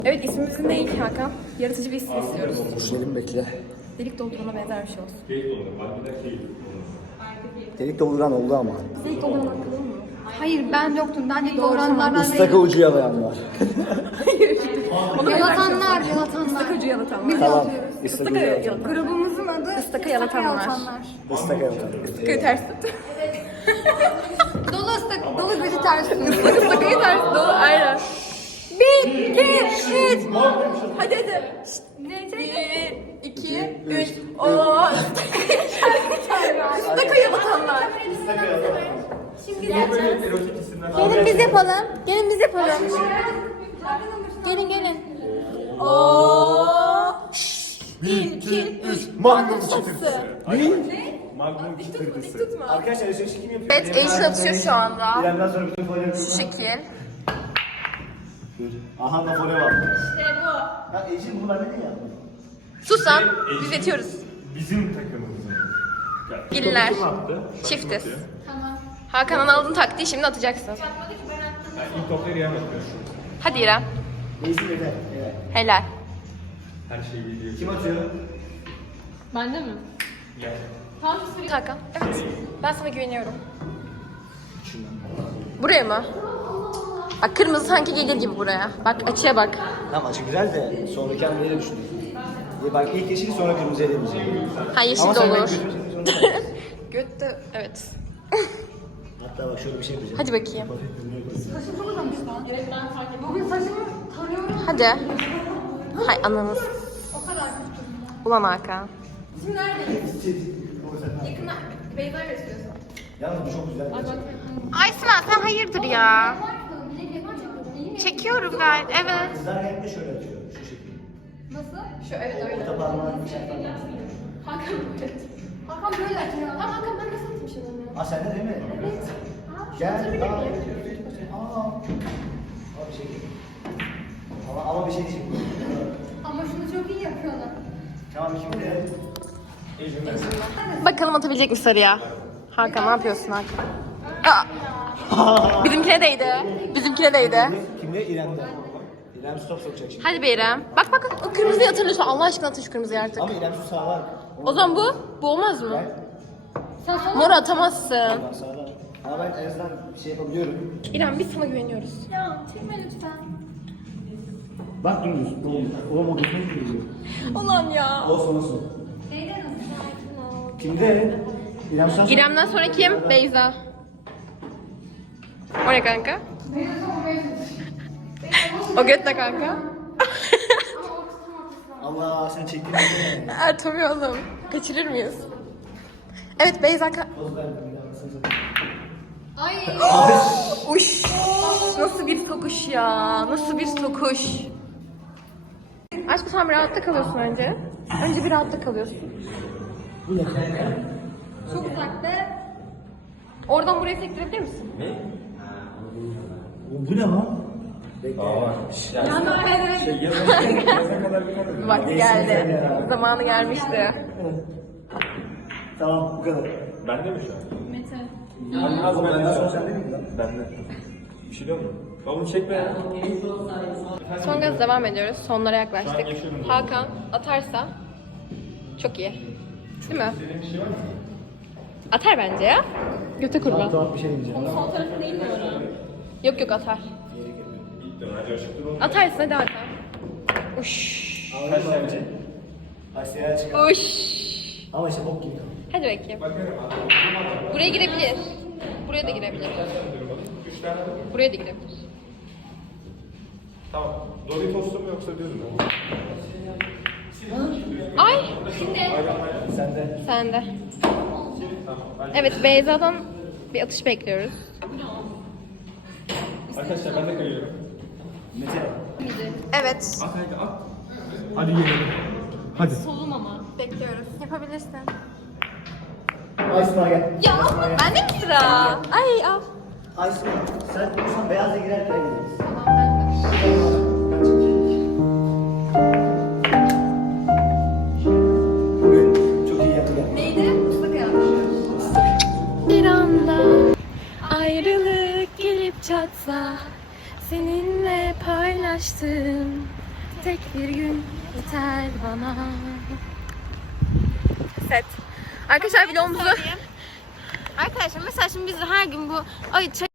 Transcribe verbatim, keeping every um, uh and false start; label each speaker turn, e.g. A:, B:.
A: Evet, ismimizin ne ilk Hakan? Yaratıcı bir isim istiyoruz.
B: Düşünelim bekle.
A: Delik doldurana benzer bir şey olsun.
B: Delik dolduran oldu ama.
A: Delik dolduran akıllı mı?
C: Hayır ben yoktum. Ben de
A: Doğru,
C: doğuranlardan
B: Istaka ucu yalayanlar.
C: Yalatanlar, yalatanlar.
A: Istaka ucu yalatanlar.
B: Tamam. Istaka ucu
A: Istaka
B: yalatanlar.
A: yalatanlar.
C: Grubumuzun adı
A: Istaka yalatanlar.
B: Istaka yalatanlar.
A: Istakayı ters tut.
C: Dolu ıstak, dolu gözü ters tut.
A: Istakayı ters tut. Aynen.
C: Bir, iki, üç.
A: Hadi hadi.
C: Ne?
A: Bir, iki, üç. Ooo. Istaka yalatanlar.
C: Şimdi gelin biz yapalım. Gelin biz yapalım. Gelin gelin.
A: Ooo.
B: Bir, iki, üç. Magnum çıtırtısı. Magnum çıtırtısı. Arkadaşlar eşleşki kim yapıyor?
A: Evet, Eşin atıyor şu anda.
B: İrem'den sonra bütün folyoları...
A: Şu şekil.
B: Aha da folyo var. İşte bu. Ya Ecin bunu bende niye yaptın?
A: Sus lan. Biz yetiyoruz.
D: Bizim takımımızın.
A: Gelinler.
D: Kim attı?
A: Çiftiz. Hakan'ın aldığın taktiği şimdi atacaksın.
D: Yani ilk topları İrem atıyor.
A: Hadi İrem.
B: Neyse yeter. Evet.
A: Helal.
D: Her şeyi biliyor.
B: Kim atıyor?
A: Bende mi?
D: Ya.
A: Hakan. Evet. Ben sana güveniyorum. Buraya mı? Bak kırmızı sanki gelir gibi buraya. Bak açıya bak.
B: Tamam açı güzel de sonraki hamleyi de düşündüm. İyi bak ilk yeşil sonra kırmızı edemeyeceğim.
A: Ha yeşil
B: Ama
A: de
B: sen
A: olur.
B: benim götürürsen sonra da-
A: Göt de evet.
B: Hatta bak şöyle bir şey yapacağım.
A: Hadi bakayım.
C: Saçım çok uzamış lan. Bugün saçımı tarıyorum.
A: Hadi. Hay ananız. Ulan Hakan.
C: Şimdi neredeyiz?
B: Yakına Beyza gösteriyorsun. Yalnız bu çok güzel.
A: Aysma sen hayırdır ya? Çekiyorum ben. Evet.
B: Kızlar genelde şöyle atıyor. Şu şekilde.
C: Nasıl?
A: Şu evet öyle.
B: Orta parmağını bıçakla.
C: Hakan böyle. Hakan böyle atıyor. Tamam Hakan ben nasıl atmışım onu?
B: Aa sende değil mi?
C: Evet.
B: Gel. Aa. Aa. Aa bir şey değil. Ama, ama bir şey diyecek.
C: Ama şunu çok iyi yapıyorlar.
B: Tamam şimdi.
A: Bakalım atabilecek mi sarıya? Hakan ne yapıyorsun Hakan? Aa! Bizimkine değdi. Bizimkine değdi.
B: Kimde? İrem'de. İrem stop sokacak şimdi.
A: Hadi be İrem. Bak bak o kırmızıyı atın lütfen. Allah aşkına atın şu kırmızıyı artık.
B: Ama İrem şu sağlar.
A: O zaman bu? Bu olmaz mı?
C: Sen sana
A: Mor atamazsın.
B: Ondan sağlar. Ama ben en azından bir şey yapabiliyorum.
A: İrem biz sana güveniyoruz.
C: ya çekme lütfen.
B: Bak dümdüz. Oğlum o geçmek geliyor.
A: Ulan ya.
B: Olsun olsun.
C: Neyden nasıl?
B: Kimde? İrem sen
A: İrem'den sonra kim? Beyza. O ne kanka? O göt de kanka.
B: Allah sen çektin mi?
A: Er tabii oğlum. Kaçırır mıyız? Evet Beyza ka-
C: Ay.
A: Uş. Nasıl bir tokuş ya? Nasıl bir tokuş? Aşkım sen bir rahatta kalıyorsun önce. Önce bir rahatta kalıyorsun.
B: Bu ne kanka?
C: Çok uzakta.
A: Oradan buraya sektirebilir misin?
B: Bu ne lan?
D: Şey yazana kadar bir kadar.
A: Vakti geldi. Zamanı gelmişti.
B: Tamam bu kadar.
D: Bende mi şu an?
C: Mete.
D: Ben az
B: Benden
D: bende.
B: sonra sen değil mi lan?
D: Bende. Bir şey diyor mu? Oğlum çekme ya.
A: Son gaz devam ediyoruz. Sonlara yaklaştık. Hakan atarsa çok iyi. Değil mi?
D: Senin bir şey var mı?
A: Atar bence ya. Göte kurban.
B: Tuhaf bir şey diyeceğim.
A: Yok yok atar.
D: İlk dön hadi açıktır oğlum.
A: Atarsın hadi Hakan. Uş.
B: Kaç sence? Asya'ya çıkar.
A: Uş.
B: Ama işte bok gibi.
A: Hadi bakayım.
D: Bakıyorum abi.
A: Buraya girebilir. Buraya da girebilir.
D: Üç tane mi?
A: Buraya da girebilir.
D: Tamam. Doritos'lu mu yoksa düz mü?
A: Ay.
B: Sen de.
A: Sende. Evet Beyza'dan bir atış bekliyoruz.
D: Arkadaşlar ben de kayıyorum.
B: Mete.
A: Evet.
D: At hadi at. Hadi yiyelim. Hadi.
A: Bekliyoruz. Yapabilirsin.
B: Aysma gel.
A: Ya bende mi sıra? Ay al.
B: Aysma sen, sen beyaza girerken gideriz. Bugün çok iyi yaptı.
A: Neydi? Islak yapmış. Bir anda ayrılık gelip çatsa seninle paylaştım Tek bir gün yeter bana. Set. Arkadaşlar vlogumuzu...
C: Arkadaşlar mesela şimdi biz her gün bu ay çay